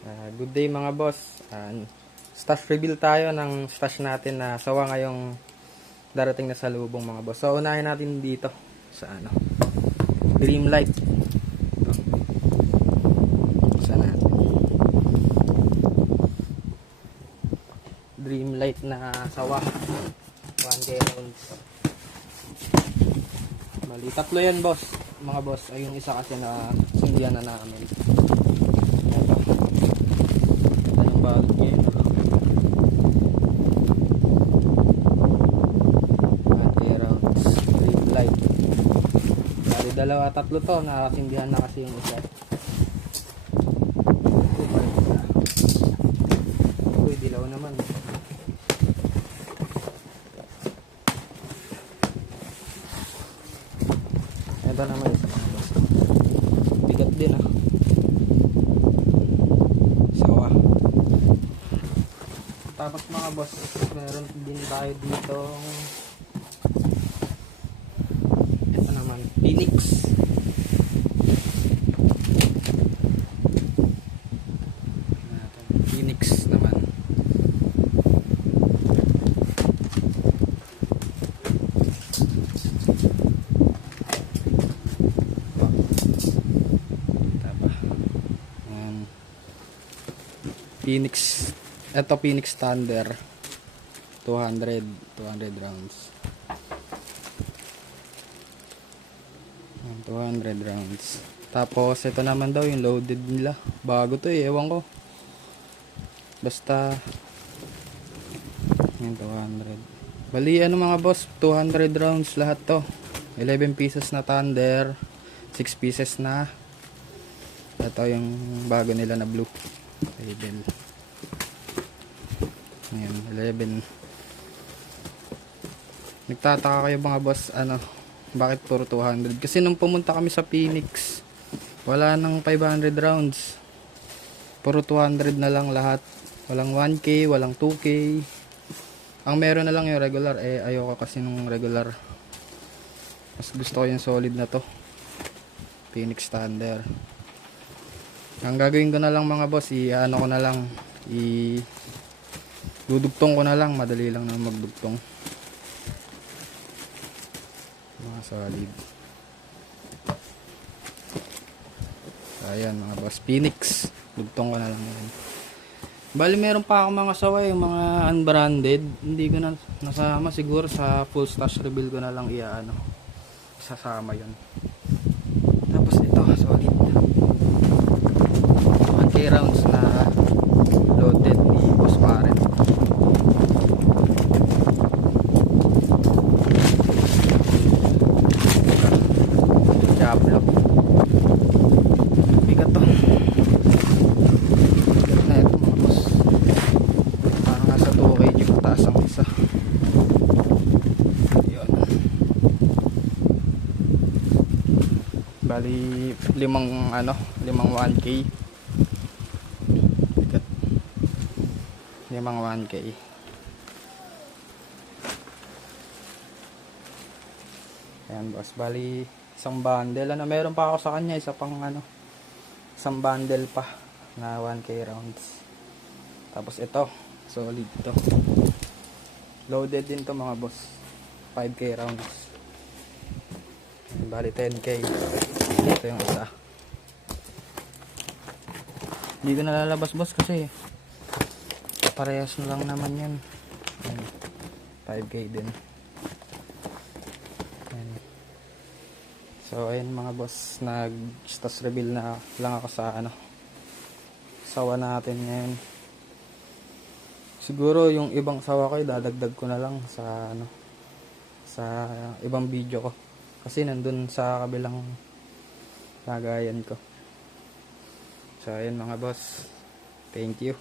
Good day mga boss. Stash reveal tayo ng stash natin na sawa ngayong darating na salubong mga boss. So unahin natin dito sa Dreamlight. Ito. Saan natin? Dreamlight na sawa. 1K rounds. Mali, tatlo yan boss. Mga boss, ay yung isa kasi na sindihan na namin. Balot niya yun. Rounds, Dreamlight. Bali dalawa, tatlo to. Nakasindihan na kasi yung isa. Uy, dilaw naman. Ito naman isa mga boss. Bigat din Tapos mga boss, meron din tayo dito. Ito naman, Phoenix. Phoenix naman. Phoenix. Ito Phoenix Thunder 200 rounds. 200 rounds. Tapos ito naman daw yung loaded nila. Bago to ewan ko. Basta yung 200. Bali mga boss, 200 rounds lahat to. 11 pieces na Thunder, 6 pieces na. Ito yung bago nila na blue label. Ayan, 11. Nagtataka kayo mga boss, bakit puro 200? Kasi nung pumunta kami sa Phoenix, wala nang 500 rounds. Puro 200 na lang lahat. Walang 1K, walang 2K. Ang meron na lang yung regular. Ayoko kasi nung regular. Mas gusto ko yung solid na to. Phoenix Thunder. Ang gagawin ko na lang mga boss, ko na lang, dudugtong ko na lang, madali lang na magdugtong. Mga solid. Ayan mga boss, Phoenix. Dugtong ko na lang yan. Bali meron pa ako mga saway, yung mga unbranded. Hindi ko na nasama, siguro sa full stash reveal ko na lang sasama yun. Tapos ito, solid. 1K rounds na loaded ni Boss Paren. Diablo. Bigat to. Bigat na ito mga boss. Parang nasa 2 kg pataas ang isa. Yun. Bali 5 1K. Bigat. 5 1K. Ayan boss, bali isang bundle. Meron pa ako sa kanya, isang bundle pa na 1K rounds. Tapos ito, solid to. Loaded din to mga boss. 5K rounds. Bali 10K. Ito yung isa. Hindi ko nalalabas boss kasi parehas na lang naman yan. 5K din. So ayun mga boss, nag-stash reveal na lang ako sa sawa natin ngayon. Siguro yung ibang sawa ko dadagdag ko na lang sa ibang video ko. Kasi nandun sa kabilang lagayan ko. So ayun mga boss, thank you.